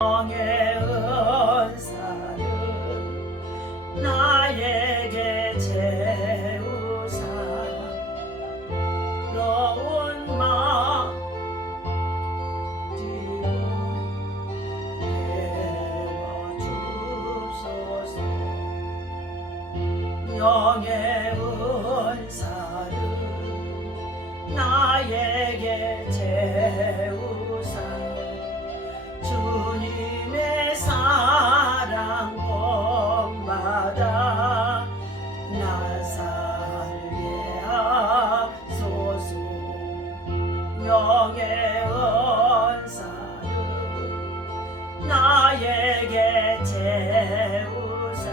영의 은사를 나에게 채우사 너운 마 뒤로 배워주소서. 영의 은사를 나에게 채우사 주님의 사랑 본받아 나 살게 하소서. 영의 은사를 나에게 채우사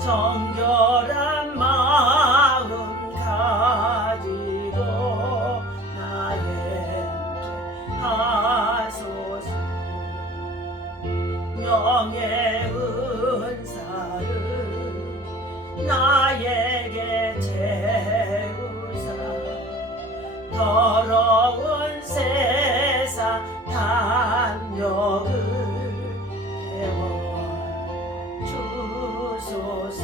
정결한 마음 가지고 나에게 하소서. 영의 은사를 나에게 채우사 더러운 세상 담력을 태워주소서.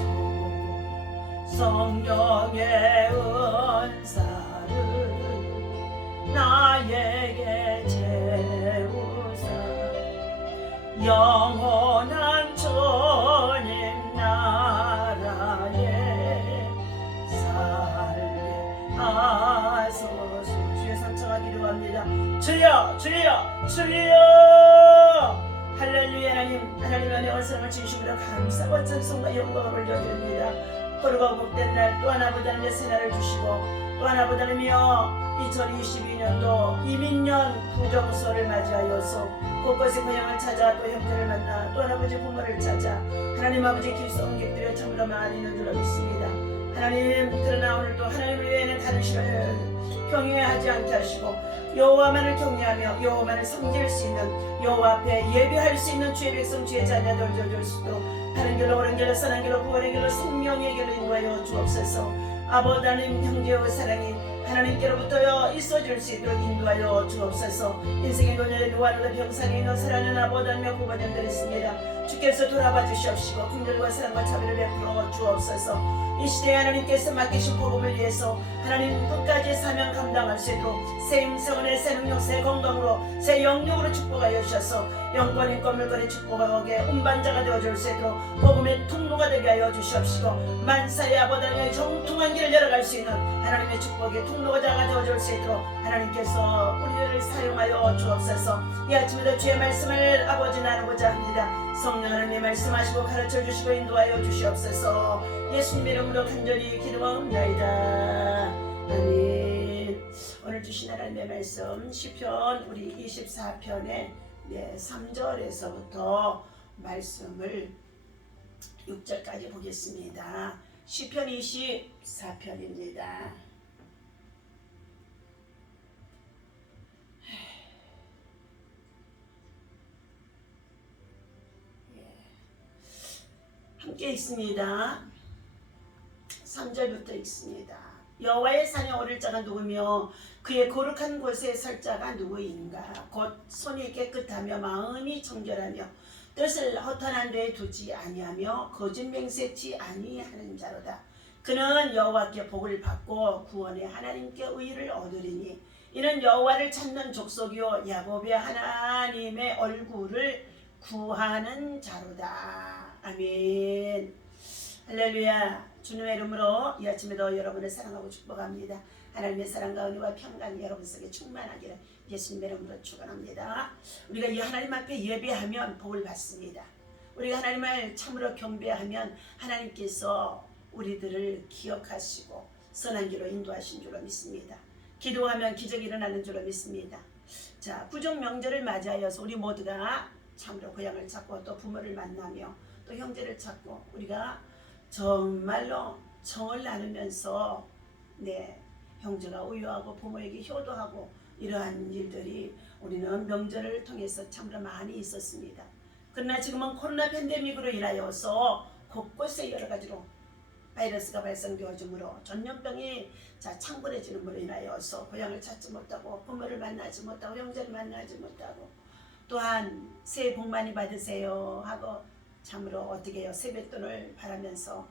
성령의 은사를 나에게 채우사 영원한 주님 나라에 살게 하소서. 주의 삼창하 기도합니다. 주여 주여 주여. 할렐루야. 하나님 안에 원성을 진심으로 감사와 찬송과 영광을 올려드립니다. 거룩하고 복된 날 또 하나 보다 하며 새날을 주시고 또 하나 보다 하며 2022년도 이민년 부정서를 맞이하여서 곳곳에 고향을 찾아 또 형제를 만나 또 할아버지 부모를 찾아 하나님 아버지 길성객들여 참으로 많이 있는 줄로 믿습니다. 하나님 그러나 오늘도 하나님을 외에는 다른 신을 경외하지 않게 하시고 여호와만을 경외하며 여호와만을 섬길 수 있는 여호와 앞에 예배할 수 있는 주의 백성 주의 자녀들 줄 수 있도록 바른 길로 옳은 길로 선한 길로 구원의 길로 생명의 길로 인도하여 주옵소서. 아버지 하나님 형제의 사랑이 하나님께로부터 있어질 수 있도록 인도하여 주옵소서. 인생의 노년에 노하는 병상에 있는 사랑하는 아버지 하나님 구원을 드렸습니다. 주께서 돌아봐 주시옵시고 긍휼과 사랑과 자비를 베풀어 주옵소서. 이 시대에 하나님께서 맡기신 복음을 위해서 하나님 끝까지 사명 감당할 수 있도록 새 힘세원의 새 능력 새 건강으로 새 영역으로 축복하여 주셔서 영권 인권 물권의 축복하게 운반자가 되어줄 수 있도록 복음의 통로가 되게 하여 주시옵시고 만사의 아버지 하나님의 정통한 길을 열어갈 수 있는 하나님의 축복의 통로가 되어줄 수 있도록 하나님께서 우리를 사용하여 주옵소서. 이 아침에도 주의 말씀을 아버지 나누고자 합니다. 성령 하나님의 말씀하시고 가르쳐 주시고 인도하여 주시옵소서. 예수님의 이름으로 간절히 기도하옵나이다. 아멘. 오늘 주신 하나님의 말씀 시편 우리 24편의 3절에서부터 말씀을 6절까지 보겠습니다. 시편 24편입니다. 함께 읽습니다. 3절부터 읽습니다. 여호와의 산에 오를 자가 누구며 그의 거룩한 곳에 설 자가 누구인가. 곧 손이 깨끗하며 마음이 정결하며 뜻을 허탄한 데에 두지 아니하며 거짓 맹세치 아니하는 자로다. 그는 여호와께 복을 받고 구원의 하나님께 의를 얻으리니 이는 여호와를 찾는 족속이요 야곱의 하나님의 얼굴을 구하는 자로다. 아멘. 할렐루야. 주님의 이름으로 이 아침에도 여러분을 사랑하고 축복합니다. 하나님의 사랑과 은혜와 평강이 여러분 속에 충만하기를 예수님의 이름으로 축원합니다. 우리가 이 하나님 앞에 예배하면 복을 받습니다. 우리가 하나님을 참으로 경배하면 하나님께서 우리들을 기억하시고 선한 길로 인도하신 줄로 믿습니다. 기도하면 기적이 일어나는 줄로 믿습니다. 자, 구정 명절을 맞이하여서 우리 모두가 참으로 고향을 찾고 또 부모를 만나며 또 형제를 찾고 우리가 정말로 정을 나누면서 형제가 우유하고 부모에게 효도하고 이러한 일들이 우리는 명절을 통해서 참으로 많이 있었습니다. 그러나 지금은 코로나 팬데믹으로 인하여서 곳곳에 여러 가지로 바이러스가 발생되어지므로 전염병이 창궐해지는 것으로 인하여서 고향을 찾지 못하고 부모를 만나지 못하고 형제를 만나지 못하고 또한 새해 복 많이 받으세요 하고 참으로 어떻게 해요? 세뱃돈을 바라면서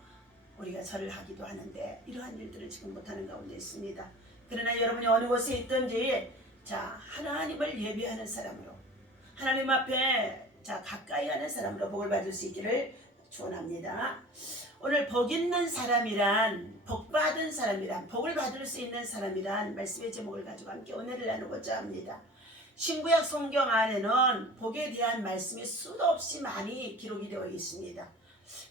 우리가 절을 하기도 하는데 이러한 일들을 지금 못하는 가운데 있습니다. 그러나 여러분이 어느 곳에 있든지 자 하나님을 예배하는 사람으로 하나님 앞에 자 가까이 하는 사람으로 복을 받을 수 있기를 축원합니다. 오늘 복 있는 사람이란 복 받은 사람이란 복을 받을 수 있는 사람이란 말씀의 제목을 가지고 함께 은혜를 나누고자 합니다. 신구약 성경 안에는 복에 대한 말씀이 수도 없이 많이 기록이 되어 있습니다.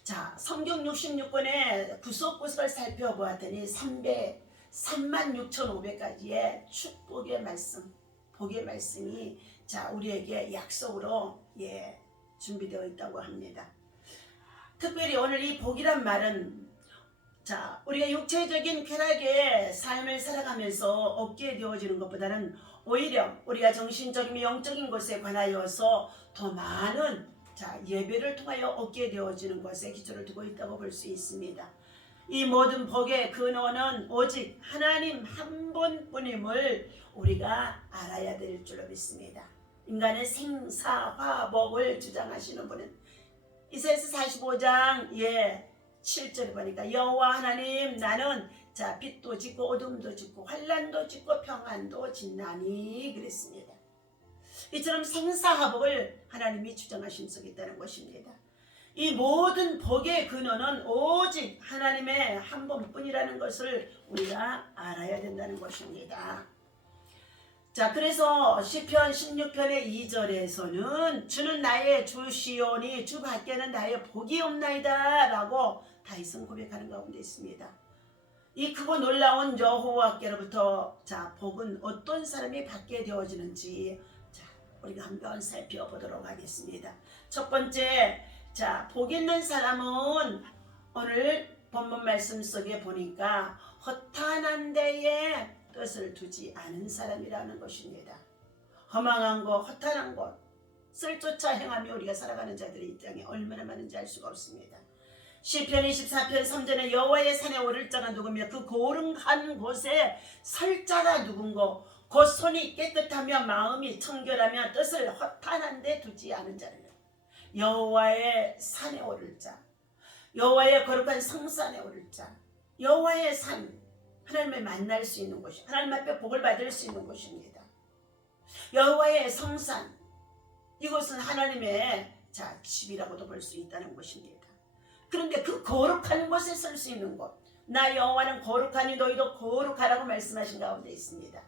자, 성경 66권의 구석구석을 살펴보았더니 36,500가지의 축복의 말씀, 복의 말씀이 자 우리에게 약속으로 준비되어 있다고 합니다. 특별히 오늘 이 복이란 말은 자 우리가 육체적인 쾌락의 삶을 살아가면서 얻게 되어지는 것보다는 오히려 우리가 정신적인 영적인 것에 관하여서 더 많은 자 예배를 통하여 얻게 되어지는 것에 기초를 두고 있다고 볼 수 있습니다. 이 모든 복의 근원은 오직 하나님 한 분뿐임을 우리가 알아야 될 줄로 믿습니다. 인간의 생사화복을 주장하시는 분은 이사야서 45장 7절에 보니까 여호와 하나님 나는 자 빛도 짓고 어둠도 짓고 환난도 짓고 평안도 짓나니 그랬습니다. 이처럼 생사화복을 하나님이 주장하신 속에 있다는 것입니다. 이 모든 복의 근원은 오직 하나님의 한 분뿐이라는 것을 우리가 알아야 된다는 것입니다. 자 그래서 시편 16편의 2절에서는 주는 나의 주시오니 주 밖에는 나의 복이 없나이다 라고 다윗은 고백하는 가운데 있습니다. 이 크고 놀라운 여호와께로부터 자 복은 어떤 사람이 받게 되어지는지 자 우리가 한번 살펴보도록 하겠습니다. 첫 번째 자 복 있는 사람은 오늘 본문 말씀 속에 보니까 허탄한 데에 뜻을 두지 않은 사람이라는 것입니다. 허망한 것, 허탄한 것을 쫓아 행하며 우리가 살아가는 자들의 입장이 얼마나 많은지 알 수가 없습니다. 시편 24편 3절에 여호와의 산에 오를 자가 누구며 그 고름한 곳에 설 자가 누군고 곧 손이 깨끗하며 마음이 청결하며 뜻을 허탄한 데 두지 않은 자를 여호와의 산에 오를 자, 여호와의 거룩한 성산에 오를 자, 여호와의 산 하나님을 만날 수 있는 곳이 하나님 앞에 복을 받을 수 있는 곳입니다. 여호와의 성산 이곳은 하나님의 자 집이라고도 볼 수 있다는 것입니다. 그런데 그 거룩한 곳에 설 수 있는 곳 나 여호와는 거룩하니 너희도 거룩하라고 말씀하신 가운데 있습니다.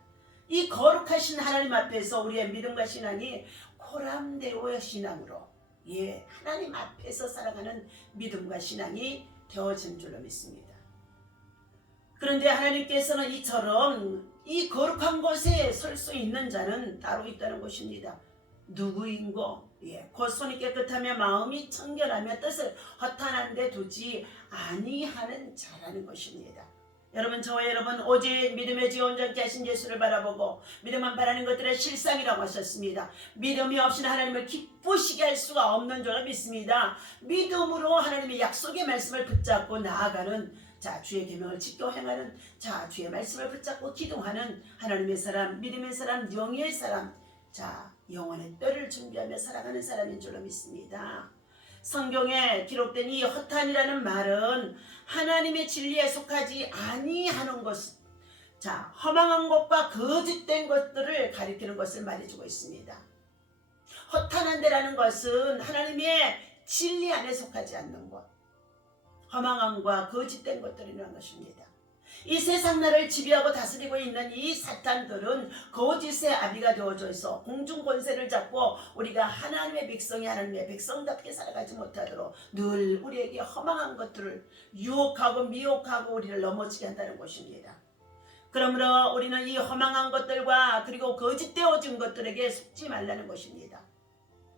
이 거룩하신 하나님 앞에서 우리의 믿음과 신앙이 코람데오의 신앙으로 하나님 앞에서 살아가는 믿음과 신앙이 되어진 줄로 믿습니다. 그런데 하나님께서는 이처럼 이 거룩한 곳에 설 수 있는 자는 따로 있다는 것입니다. 누구인고? 곧 손이 깨끗하며 마음이 청결하며 뜻을 허탄한 데 두지 아니하는 자라는 것입니다. 여러분 저와 여러분 오직 믿음의 지 온전케 하신 예수를 바라보고 믿음만 바라는 것들의 실상이라고 하셨습니다. 믿음이 없이는 하나님을 기쁘시게 할 수가 없는 줄로 믿습니다. 믿음으로 하나님의 약속의 말씀을 붙잡고 나아가는 자 주의 계명을 지켜 행하는 자 주의 말씀을 붙잡고 기도하는 하나님의 사람, 믿음의 사람, 영의 사람, 자 영원의 뼈를 준비하며 살아가는 사람인 줄로 믿습니다. 성경에 기록된 이 허탄이라는 말은 하나님의 진리에 속하지 아니하는 것, 자 허망한 것과 거짓된 것들을 가리키는 것을 말해주고 있습니다. 허탄한 데라는 것은 하나님의 진리 안에 속하지 않는 것, 허망함과 거짓된 것들이라는 것입니다. 이 세상 나라를 지배하고 다스리고 있는 이 사탄들은 거짓의 아비가 되어져 있어 공중 권세를 잡고 우리가 하나님의 백성이 하나님의 백성답게 살아가지 못하도록 늘 우리에게 허망한 것들을 유혹하고 미혹하고 우리를 넘어지게 한다는 것입니다. 그러므로 우리는 이 허망한 것들과 그리고 거짓되어진 것들에게 속지 말라는 것입니다.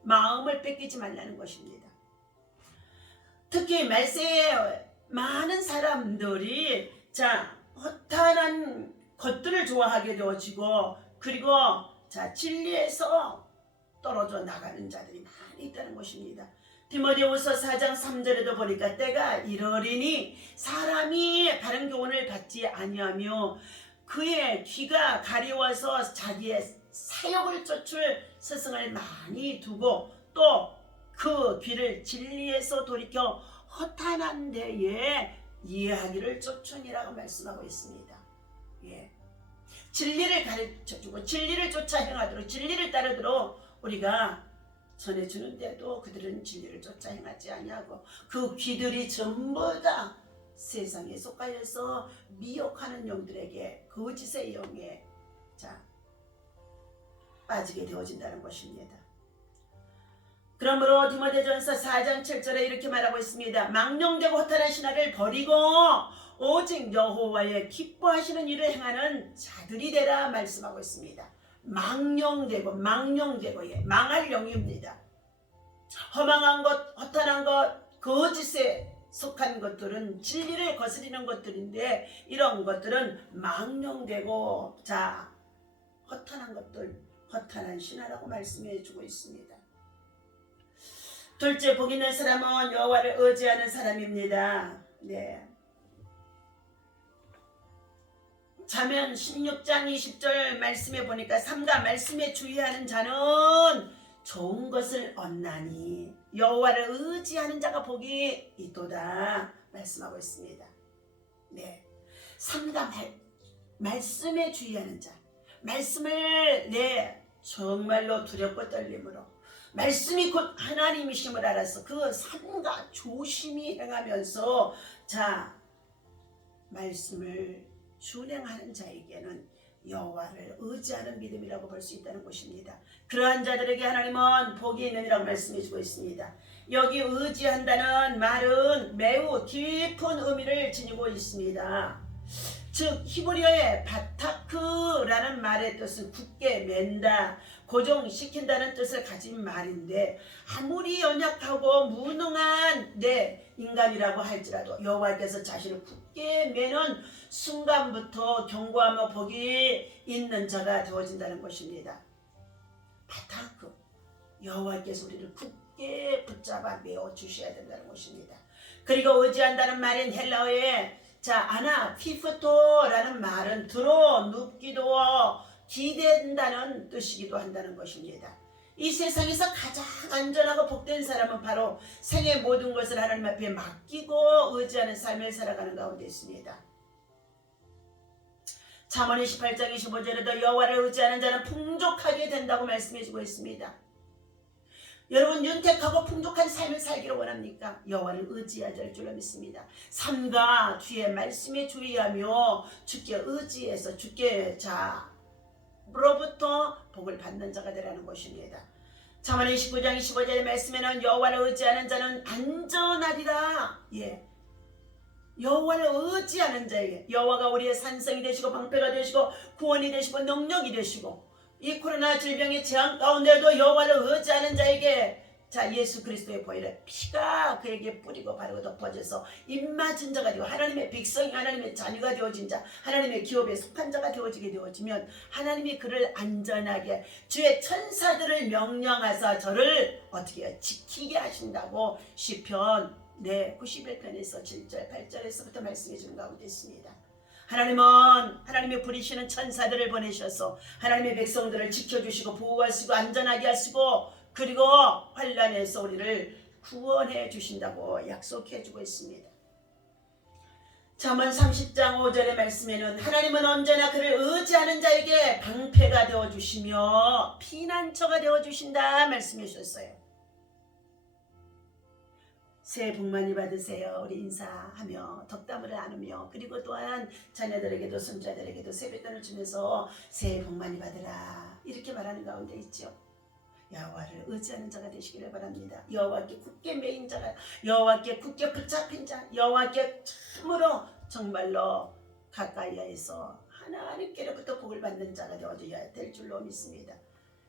마음을 뺏기지 말라는 것입니다. 특히 말세에 많은 사람들이 자 허탄한 것들을 좋아하게 되어지고 그리고 자 진리에서 떨어져 나가는 자들이 많이 있다는 것입니다. 디모데후서 4장 3절에도 보니까 때가 이러리니 사람이 바른 교훈을 받지 아니하며 그의 귀가 가려워서 자기의 사욕을 쫓을 스승을 많이 두고 또 그 귀를 진리에서 돌이켜 허탄한 데에 이해하기를 쫓으니라고 말씀하고 있습니다. 예. 진리를 가르쳐주고 진리를 쫓아 행하도록 진리를 따르도록 우리가 전해주는데도 그들은 진리를 쫓아 행하지 아니하고 그 귀들이 전부 다 세상에 속하여서 미혹하는 영들에게 거짓의 영에 빠지게 되어진다는 것입니다. 그러므로 디모데전서 4장 7절에 이렇게 말하고 있습니다. 망령되고 허탄한 신화를 버리고 오직 여호와의 기뻐하시는 일을 행하는 자들이 되라 말씀하고 있습니다. 망령되고 망할 영입니다. 허망한 것, 허탄한 것, 거짓에 속한 것들은 진리를 거스리는 것들인데 이런 것들은 망령되고 허탄한 것들, 허탄한 신화라고 말씀해 주고 있습니다. 둘째, 복 있는 사람은 여호와를 의지하는 사람입니다. 네. 잠언 16장 20절 말씀에 보니까 삼가 말씀에 주의하는 자는 좋은 것을 얻나니 여호와를 의지하는 자가 복이 있도다 말씀하고 있습니다. 네. 삼가 말씀에 주의하는 자, 말씀을 정말로 두렵고 떨림으로 말씀이 곧 하나님이심을 알아서 그 삼가 조심히 행하면서 말씀을 준행하는 자에게는 여호와를 의지하는 믿음이라고 볼 수 있다는 것입니다. 그러한 자들에게 하나님은 복이 있느니라고 말씀해 주고 있습니다. 여기 의지한다는 말은 매우 깊은 의미를 지니고 있습니다. 즉 히브리어의 바타크라는 말의 뜻은 굳게 맨다, 고정시킨다는 뜻을 가진 말인데 아무리 연약하고 무능한 인간이라고 할지라도 여호와께서 자신을 굳게 매는 순간부터 견고하며 복이 있는 자가 되어진다는 것입니다. 바타크, 여호와께서 우리를 굳게 붙잡아 메어 주셔야 된다는 것입니다. 그리고 의지한다는 말인 헬라어의 아나피프토라는 말은 들어 눕기도 기댄다는 뜻이기도 한다는 것입니다. 이 세상에서 가장 안전하고 복된 사람은 바로 생의 모든 것을 하나님 앞에 맡기고 의지하는 삶을 살아가는 가운데 있습니다. 잠언 28장 25절에도 여호와를 의지하는 자는 풍족하게 된다고 말씀해주고 있습니다. 여러분 윤택하고 풍족한 삶을 살기를 원합니까? 여호와를 의지해야 될 줄로 믿습니다. 삼가 주의 말씀에 주의하며 주께 의지해서 주께 로부터 복을 받는 자가 되라는 것입니다. 잠언 29장 25절의 말씀에는 여호와를 의지하는 자는 안전하리라. 여호와를 의지하는 자에게 여호와가 우리의 산성이 되시고 방패가 되시고 구원이 되시고 능력이 되시고 이 코로나 질병의 재앙 가운데도 여호와를 의지하는 자에게 예수 그리스도의 보혈의 피가 그에게 뿌리고 바르고 덮어져서 입맞은 자가 되고 하나님의 백성이 하나님의 자녀가 되어진 자, 하나님의 기업에 속한 자가 되어지게 되어지면 하나님이 그를 안전하게 주의 천사들을 명령하사 저를 어떻게 해요? 지키게 하신다고 시편 91편에서 7절 8절에서부터 말씀해 주는 가운데 있습니다. 하나님은 하나님의 부리시는 천사들을 보내셔서 하나님의 백성들을 지켜주시고 보호하시고 안전하게 하시고 그리고 환난에서 우리를 구원해 주신다고 약속해 주고 있습니다. 잠언 30장 5절의 말씀에는 하나님은 언제나 그를 의지하는 자에게 방패가 되어주시며 피난처가 되어주신다 말씀해 주셨어요. 새해 복 많이 받으세요. 우리 인사하며 덕담을 나누며 그리고 또한 자녀들에게도 손자들에게도 세뱃돈을 주면서 새해 복 많이 받으라 이렇게 말하는 가운데 있죠. 여호와를 의지하는 자가 되시기를 바랍니다. 여호와께 굳게 매인 자가, 여호와께 굳게 붙잡힌 자, 여호와께 참으로 정말로 가까이에서 하나님께로부터 복을 받는 자가 되어줘야 될 줄로 믿습니다.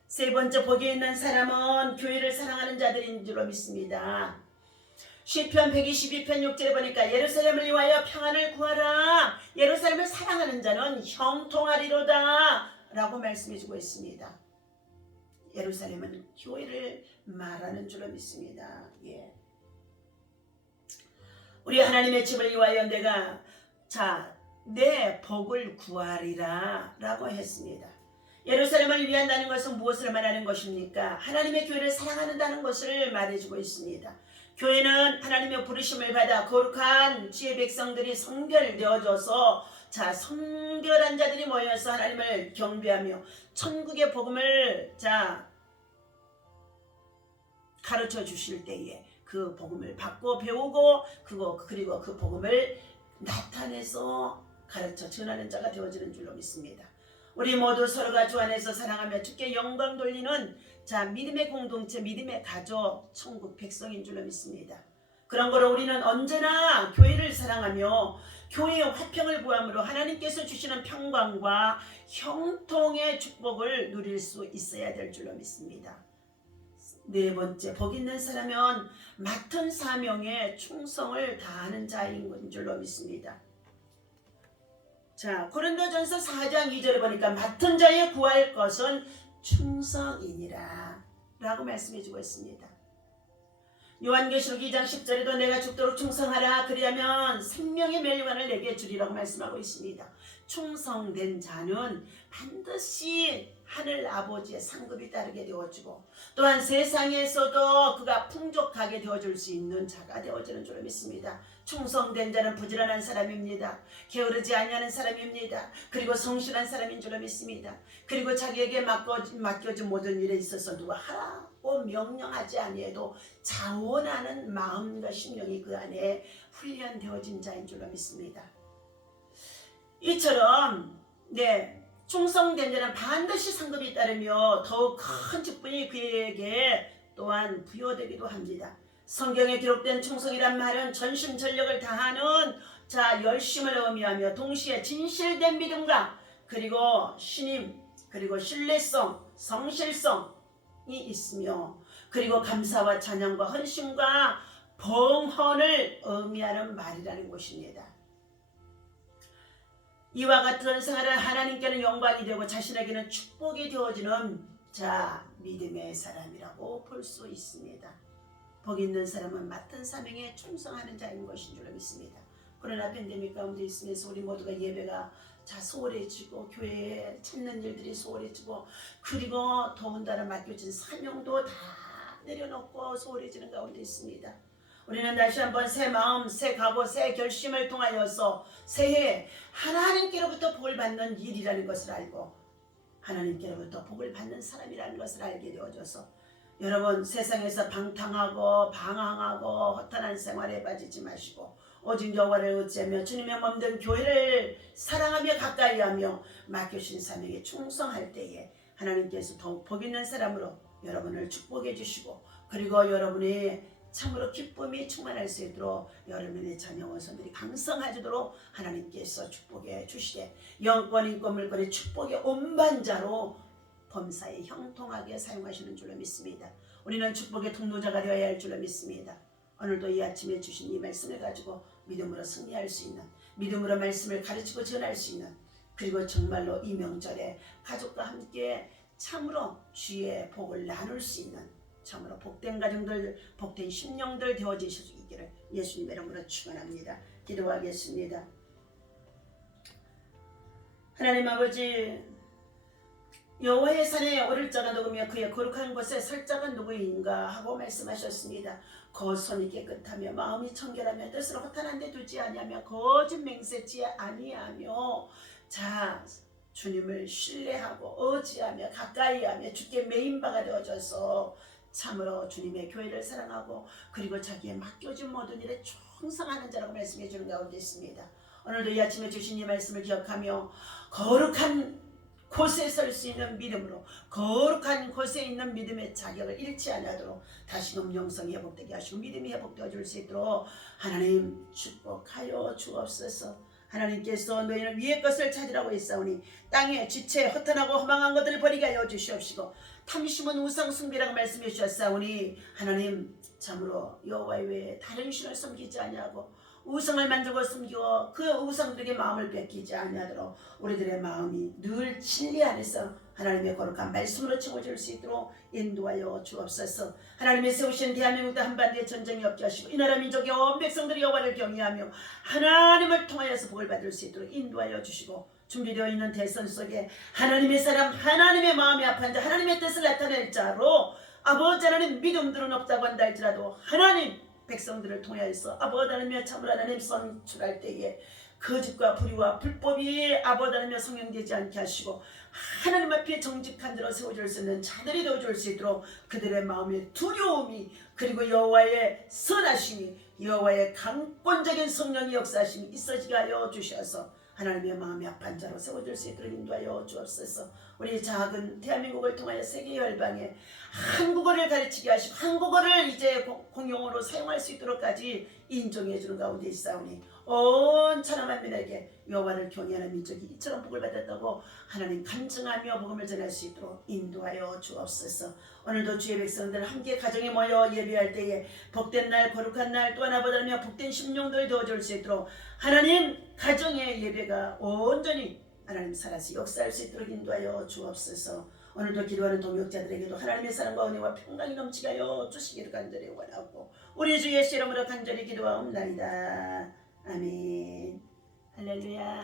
세 번째, 복이 있는 사람은 교회를 사랑하는 자들인 줄로 믿습니다. 시편 122편 6절에 보니까 예루살렘을 위하여 평안을 구하라, 예루살렘을 사랑하는 자는 형통하리로다 라고 말씀해주고 있습니다. 예루살렘은 교회를 말하는 줄로 믿습니다. 우리 하나님의 집을 위하여 내가 내 복을 구하리라 라고 했습니다. 예루살렘을 위한다는 것은 무엇을 말하는 것입니까? 하나님의 교회를 사랑한다는 것을 말해주고 있습니다. 교회는 하나님의 부르심을 받아 거룩한 주의 백성들이 성결되어져서 성결한 자들이 모여서 하나님을 경배하며 천국의 복음을 가르쳐 주실 때에 그 복음을 받고 배우고 그리고 그 복음을 나타내서 가르쳐 전하는 자가 되어지는 줄로 믿습니다. 우리 모두 서로가 주 안에서 사랑하며 주께 영광 돌리는 믿음의 공동체, 믿음의 가족, 천국 백성인 줄로 믿습니다. 그런 거로 우리는 언제나 교회를 사랑하며 교회의 화평을 구함으로 하나님께서 주시는 평강과 형통의 축복을 누릴 수 있어야 될 줄로 믿습니다. 네 번째, 복 있는 사람은 맡은 사명에 충성을 다하는 자인 줄로 믿습니다. 고린도전서 4장 2절에 보니까 맡은 자에 구할 것은 충성이니라 라고 말씀해주고 있습니다. 요한계시록 2장 10절에도 내가 죽도록 충성하라 그리하면 생명의 멸류관을 내게 주리라고 말씀하고 있습니다. 충성된 자는 반드시 하늘 아버지의 상급이 따르게 되어지고 또한 세상에서도 그가 풍족하게 되어줄 수 있는 자가 되어지는 줄로 믿습니다. 충성된 자는 부지런한 사람입니다. 게으르지 아니하는 사람입니다. 그리고 성실한 사람인 줄로 믿습니다. 그리고 자기에게 맡겨진 모든 일에 있어서 누가 하라고 명령하지 아니해도 자원하는 마음과 심령이 그 안에 훈련되어진 자인 줄로 믿습니다. 이처럼 충성된 자는 반드시 상급이 따르며 더욱 큰 직분이 그에게 또한 부여되기도 합니다. 성경에 기록된 충성이란 말은 전심전력을 다하는 열심을 의미하며 동시에 진실된 믿음과 그리고 신임 그리고 신뢰성, 성실성이 있으며 그리고 감사와 찬양과 헌신과 봉헌을 의미하는 말이라는 것입니다. 이와 같은 생활은 하나님께는 영광이 되고 자신에게는 축복이 되어지는 믿음의 사람이라고 볼 수 있습니다. 복 있는 사람은 맡은 사명에 충성하는 자인 것인 줄 믿습니다. 코로나 팬데믹 가운데 있으면서 우리 모두가 예배가 소홀해지고 교회에 찾는 일들이 소홀해지고 그리고 더군다나 맡겨진 사명도 다 내려놓고 소홀해지는 가운데 있습니다. 우리는 다시 한번 새 마음, 새 각오, 새 결심을 통하여서 새해 하나님께로부터 복을 받는 일이라는 것을 알고 하나님께로부터 복을 받는 사람이라는 것을 알게 되어져서 여러분 세상에서 방탕하고 방황하고 허탄한 생활에 빠지지 마시고 오직 여호와를 의지하며 주님의 몸된 교회를 사랑하며 가까이하며 맡겨주신 사명에 충성할 때에 하나님께서 더욱 복 있는 사람으로 여러분을 축복해 주시고 그리고 여러분의 참으로 기쁨이 충만할 수 있도록 여러분의 자녀 원손들이 강성하도록 하나님께서 축복해 주시되 영권 인권 물권의 축복의 온반자로 범사에 형통하게 사용하시는 줄로 믿습니다. 우리는 축복의 통로자가 되어야 할 줄로 믿습니다. 오늘도 이 아침에 주신 이 말씀을 가지고 믿음으로 승리할 수 있는 믿음으로 말씀을 가르치고 전할 수 있는 그리고 정말로 이 명절에 가족과 함께 참으로 주의 복을 나눌 수 있는 참으로 복된 가정들 복된 심령들 되어지실 수 있기를 예수님의 이름으로 축원합니다. 기도하겠습니다. 하나님 아버지 여호와의 산에 오를 자가 누구며 그의 거룩한 곳에 설 자가 누구인가 하고 말씀하셨습니다. 그 손이 깨끗하며 마음이 청결하며 뜻을 허탄한 데 두지 아니하며 거짓 맹세치 아니하며 주님을 신뢰하고 의지하며 가까이하며 주께 메인바가 되어져서 참으로 주님의 교회를 사랑하고 그리고 자기의 맡겨진 모든 일에 충성하는 자라고 말씀해 주는 가운데 있습니다. 오늘도 이 아침에 주신 이 말씀을 기억하며 거룩한 곳에 설 수 있는 믿음으로 거룩한 곳에 있는 믿음의 자격을 잃지 않도록 다시금 영성이 회복되게 하시고 믿음이 회복되어 줄 수 있도록 하나님 축복하여 주옵소서. 하나님께서 너희는 위의 것을 찾으라고 했사오니 땅에 지체 허탄하고 허망한 것들을 버리게 하여 주시옵시고 탐심은 우상 숭배라고 말씀해 주셨사오니 하나님 참으로 여호와 외에 다른 신을 섬기지 아니하고 우상을 만들고 숨기고 그 우상들에게 마음을 뺏기지 아니하도록 우리들의 마음이 늘 진리 안에서 하나님의 거룩한 말씀으로 채워질 수 있도록 인도하여 주옵소서. 하나님의 세우신 대한민국도 한반도에 전쟁이 없게 하시고 이 나라 민족의 온 백성들이 여호와를 경외하며 하나님을 통하여서 복을 받을 수 있도록 인도하여 주시고 준비되어 있는 대선 속에 하나님의 사람, 하나님의 마음이 아픈 자, 하나님의 뜻을 나타낼 자로 아버지 하나님 믿음들은 없다고 한다 할지라도 하나님 백성들을 통하여서 아버지 하나님의 참으로 하나님 선출할 때에 거짓과 불의와 불법이 아버지 하나님의 성행되지 않게 하시고 하나님 앞에 정직한 자로 세워줄 수 있는 자들이 되어줄 수 있도록 그들의 마음의 두려움이 그리고 여호와의 선하심이 여호와의 강권적인 성령의 역사하심이 있어지게 하여 주셔서 하나님의 마음이 아픈 자로 세워줄 수 있도록 인도하여 주옵소서. 우리 작은 대한민국을 통하여 세계 열방에 한국어를 가르치게 하시고 한국어를 이제 공용어로 사용할 수 있도록까지 인정해 주는 가운데 있사오니 온 천하 만민에게 여호와를 경외하는 민족이 이처럼 복을 받았다고 하나님 간증하며 복음을 전할 수 있도록 인도하여 주옵소서. 오늘도 주의 백성들 함께 가정에 모여 예배할 때에 복된 날 거룩한 날 또 하나 보다며 복된 심령들 도와줄 수 있도록 하나님 가정의 예배가 온전히 하나님 살아서 역사할 수 있도록 인도하여 주옵소서. 오늘도 기도하는 동역자들에게도 하나님의 사랑과 은혜와 평강이 넘치게 하여 주시기를 간절히 원하고 우리 주 예수 이름으로 간절히 기도하옵나이다. 아멘. 할렐루야.